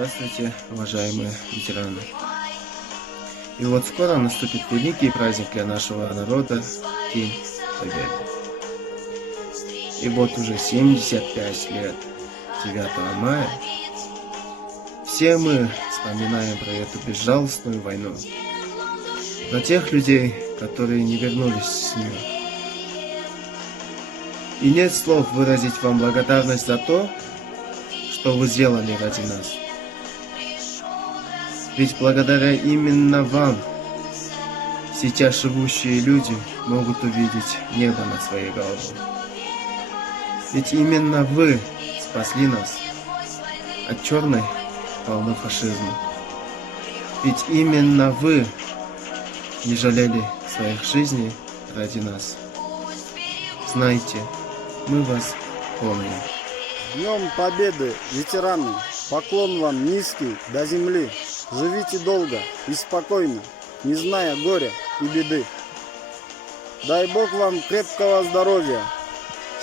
Здравствуйте, уважаемые ветераны. И вот скоро наступит великий праздник для нашего народа — День Победы. И вот уже 75 лет, 9 мая, все мы вспоминаем про эту безжалостную войну. Про тех людей, которые не вернулись с нее. И нет слов выразить вам благодарность за то, что вы сделали ради нас. Ведь благодаря именно вам сейчас живущие люди могут увидеть небо над своей головой. Ведь именно вы спасли нас от черной волны фашизма. Ведь именно вы не жалели своих жизней ради нас. Знайте, мы вас помним. Днем Победы, ветераны! Поклон вам низкий до земли. Живите долго и спокойно, не зная горя и беды. Дай Бог вам крепкого здоровья,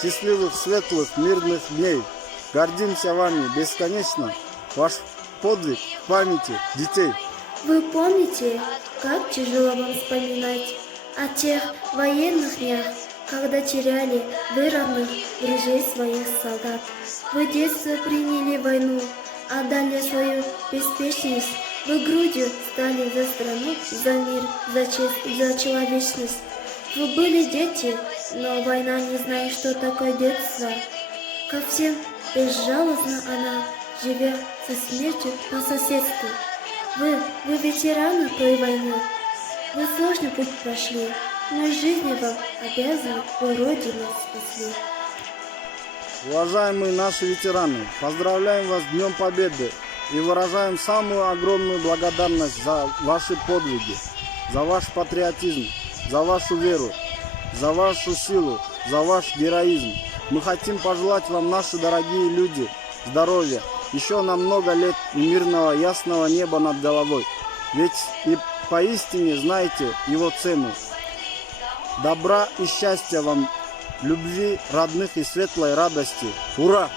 счастливых, светлых, мирных дней. Гордимся вами бесконечно, ваш подвиг в памяти детей. Вы помните, как тяжело вам вспоминать о тех военных днях, когда теряли вы родных, друзей своих солдат. Вы детство приняли войну, отдали свою беспечность. Вы грудью стали за страну, за мир, за честь, за человечность. Вы были дети, но война не знает, что такое детство. Ко всем безжалостна она, живя со смертью по соседству. Вы ветераны той войны. Вы сложный путь прошли, но жизни вам обязаны, вы Родину спасли. Уважаемые наши ветераны, поздравляем вас с Днем Победы и выражаем самую огромную благодарность за ваши подвиги, за ваш патриотизм, за вашу веру, за вашу силу, за ваш героизм. Мы хотим пожелать вам, наши дорогие люди, здоровья, еще на много лет и мирного ясного неба над головой. Ведь и поистине знаете его цену. Добра и счастья вам, любви, родных и светлой радости. Ура!